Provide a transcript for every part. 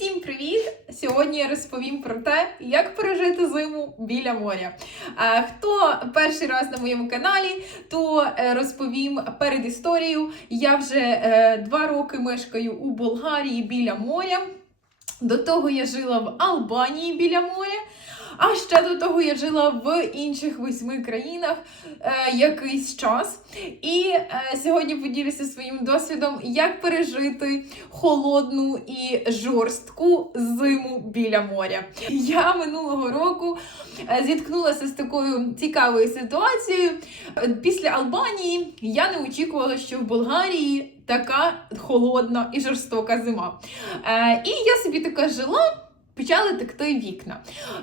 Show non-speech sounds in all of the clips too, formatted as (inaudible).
Всім привіт! Сьогодні я розповім про те, як пережити зиму біля моря. Хто перший раз на моєму каналі, то е, розповім перед історією. Я вже е, два роки мешкаю у Болгарії біля моря. До того я жила в Албанії біля моря. А ще до того я жила в інших восьми країнах е, якийсь час. І е, сьогодні поділюся своїм досвідом, як пережити холодну і жорстку зиму біля моря. Я минулого року е, зіткнулася з такою цікавою ситуацією. Після Албанії я не очікувала, що в Болгарії така холодна і жорстока зима. Е, і я собі така жила. Почали текти вікна.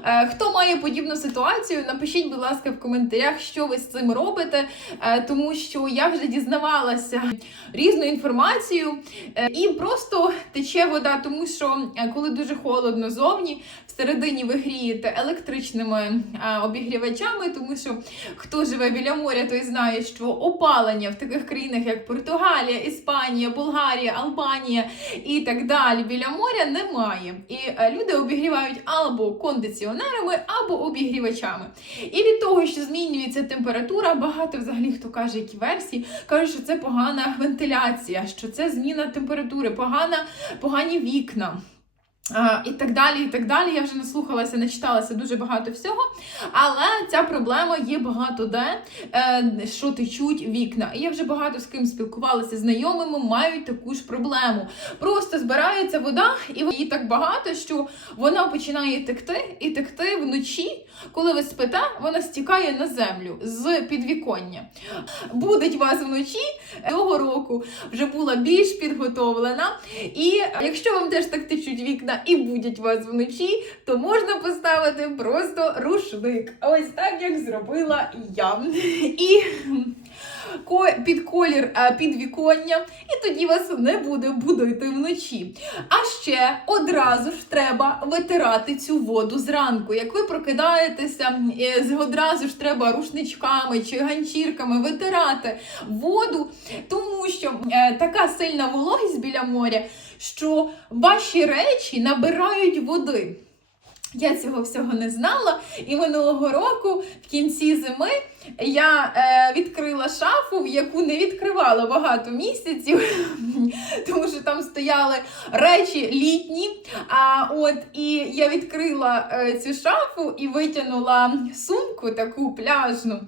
Е, хто має подібну ситуацію, напишіть, будь ласка, в коментарях, що ви з цим робите, е, тому що я вже дізнавалася різну інформацію, е, і просто тече вода, тому що коли дуже холодно зовні, всередині ви грієте електричними обігрівачами, тому що хто живе біля моря, той знає, що опалення в таких країнах, як Португалія, Іспанія, Болгарія, Албанія і так далі біля моря немає. І люди обігрівають або кондиціонерами, або обігрівачами. І від того, що змінюється температура, багато взагалі хто каже, які версії, кажуть, що це погана вентиляція, що це зміна температури, погана, погані вікна. І так далі, і так далі. Я вже наслухалася, начиталася дуже багато всього. Але ця проблема є багато де, е, що течуть вікна. І я вже багато з ким спілкувалася, знайомими мають таку ж проблему. Просто збирається вода, і її так багато, що вона починає текти і текти вночі. Коли ви спите, вона стікає на землю з підвіконня. Будить вас вночі цього року вже була більш підготовлена. І якщо вам теж так течуть вікна і будять вас вночі, то можна поставити просто рушник. Ось так, як зробила я. І під колір е, підвіконня, і тоді вас не буде будити вночі. А ще одразу ж треба витирати цю воду зранку. Як ви прокидаєтеся, е, одразу ж треба рушничками чи ганчірками витирати воду, тому що е, така сильна вологість біля моря, що ваші речі набирають води. Я цього всього не знала, і минулого року, в кінці зими, я е, відкрила шафу, яку не відкривала багато місяців, (laughs) тому що там стояли речі літні. А от і я відкрила е, цю шафу і витягнула сумку таку пляжну,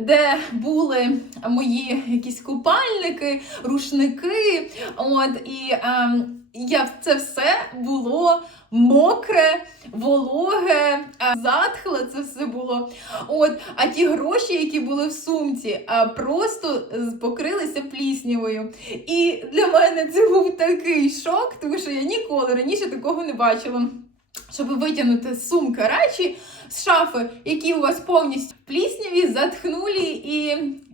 де були мої якісь купальники, рушники. От і ем, я це все було мокре, вологе, затхле це все було. От, а ті гроші, які були в сумці, а, просто покрилися пліснявою. І для мене це був такий шок, тому що я ніколи раніше такого не бачила. Щоб витягнути з сумки речі з шафи, які у вас повністю плісняві, затхнулі і.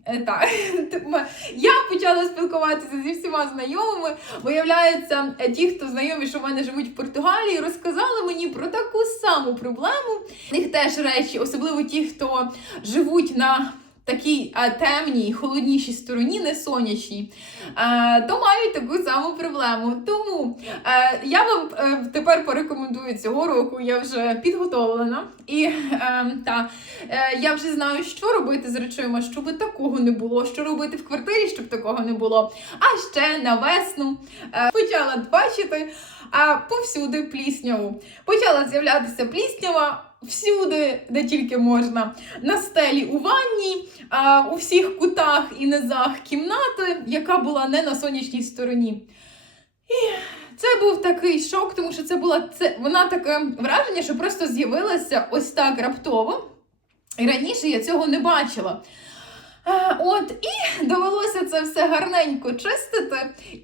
е, Так, (laughs) я почала спілкуватися зі всіма знайомими. Виявляється, е, ті, хто знайомі, що в мене живуть в Португалії, розказали мені про таку саму проблему. У них теж речі, особливо ті, хто живуть на такій темній, холоднішій стороні, не сонячній, то мають таку саму проблему. Тому я вам е, тепер порекомендую цього року. Я вже підготовлена, і е, та, е, я вже знаю, що робити з речима, щоб такого не було, що робити в квартирі, щоб такого не було. А ще на весну почала бачити повсюди плісняву. Почала з'являтися пліснява. Всюди, де тільки можна, на стелі у ванні, у всіх кутах і низах кімнати, яка була не на сонячній стороні. І це був такий шок, тому що це була це, вона таке враження, що просто з'явилася ось так раптово. І раніше я цього не бачила. От, і довелося це все гарненько чистити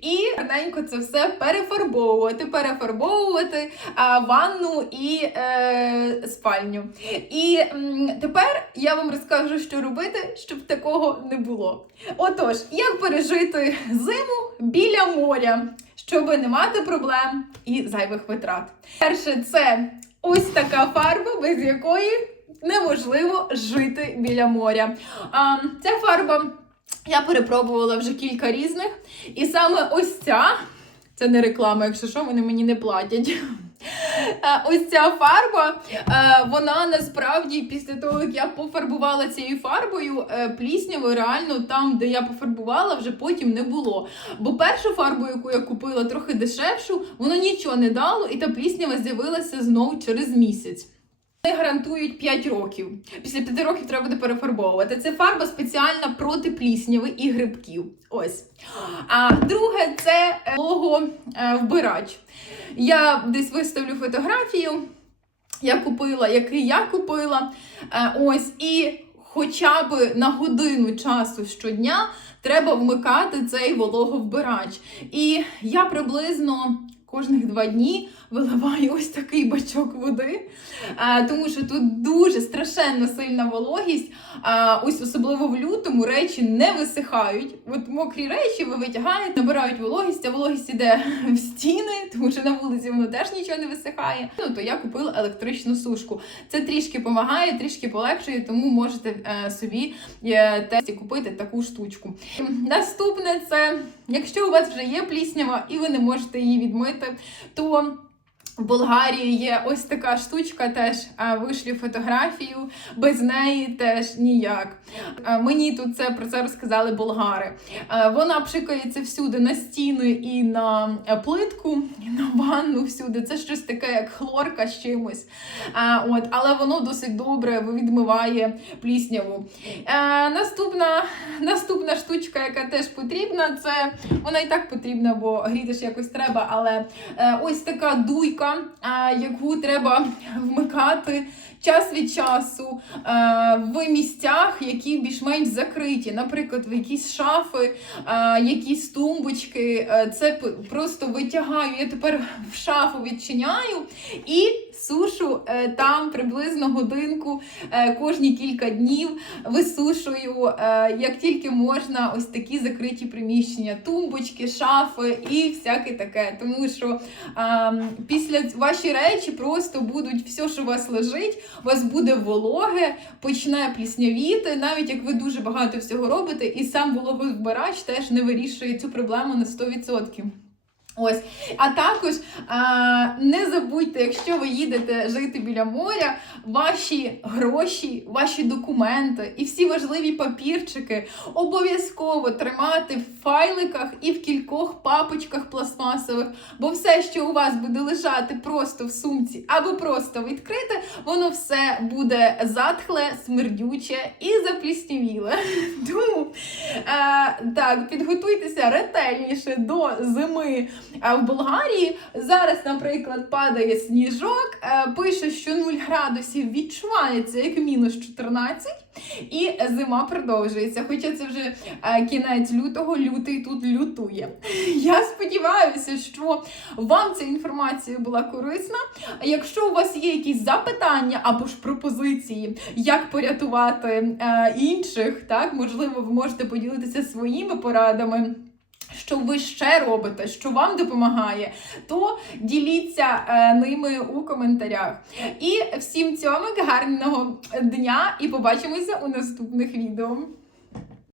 і гарненько це все перефарбовувати, перефарбовувати а, ванну і е, спальню. І м, тепер я вам розкажу, що робити, щоб такого не було. Отож, як пережити зиму біля моря, щоб не мати проблем і зайвих витрат. Перше, це ось така фарба, без якої неможливо жити біля моря. А, ця фарба я перепробувала вже кілька різних, і саме ось ця. Це не реклама, якщо що, вони мені не платять. (laughs) Ось ця фарба, вона насправді після того, як я пофарбувала цією фарбою, е, пліснявою реально там, де я пофарбувала, вже потім не було. Бо першу фарбу, яку я купила, трохи дешевшу, воно нічого не дало, і та пліснява з'явилася знову через місяць. Вони гарантують 5 років. Після 5 років треба буде перефарбовувати. Це фарба спеціальна проти плісняви і грибків. Ось. А друге це е, лого е, вбирач. Я десь виставлю фотографію. Я купила, який я купила. Е, Ось і хоча б на годину часу щодня треба вмикати цей вологовбирач. І я приблизно кожних два дні виливаю ось такий бачок води, тому що тут дуже страшенно сильна вологість. Ось особливо в лютому речі не висихають. От мокрі речі ви витягаєте, набирають вологість, а вологість іде (laughs) в стіни, тому що на вулиці воно теж нічого не висихає. Ну то я купила електричну сушку. Це трішки допомагає, трішки полегшує, тому можете е, собі е, теж купити таку штучку. Наступне це, якщо у вас вже є пліснява і ви не можете її відмити, то в Болгарії є ось така штучка, теж вишлю фотографію, без неї теж ніяк. Мені тут це про це розказали болгари. Вона пшикається всюди на стіни і на е, плитку, і на ванну всюди. Це щось таке, як хлорка з чимось. От, але воно досить добре відмиває плісняву. Наступна, наступна штучка, яка теж потрібна, це вона і так потрібна, бо гріти якось треба, але Е, ось така дуйка, е, яку треба вмикати час від часу е, в місцях, які більш-менш закриті. Наприклад, в якісь шафи, е, якісь тумбочки. Е, Це просто витягаю. Я тепер в шафу відчиняю і сушу е, там приблизно годинку е, кожні кілька днів. Висушую, е, як тільки можна, ось такі закриті приміщення, тумбочки, шафи і всяке таке. Тому що після ваші речі просто будуть все, що у вас лежить, у вас буде вологе, почне пліснявіти, навіть як ви дуже багато всього робите, і сам вологозбирач теж не вирішує цю проблему на 100%. Ось, а також а, не забудьте, якщо ви їдете жити біля моря, ваші гроші, ваші документи і всі важливі папірчики обов'язково тримати в файликах і в кількох папочках пластмасових, бо все, що у вас буде лежати просто в сумці або просто відкрите, воно все буде затхле, смердюче і запліснявіле. (laughs) Тому е, так, підготуйтеся ретельніше до зими в Болгарії. Зараз, наприклад, падає сніжок, е, пише, що 0 градусів відчувається як мінус 14, і зима продовжується. Хоча це вже е, кінець лютого, лютий тут лютує. Я сподіваюся, що вам ця інформація була корисна. Якщо у вас є якісь запитання або ж пропозиції, як порятувати е, інших, так можливо, ви можете поділитися своїми порадами. Що ви ще робите, що вам допомагає, то діліться е, ними у коментарях. І всім цьому гарного дня і побачимося у наступних відео.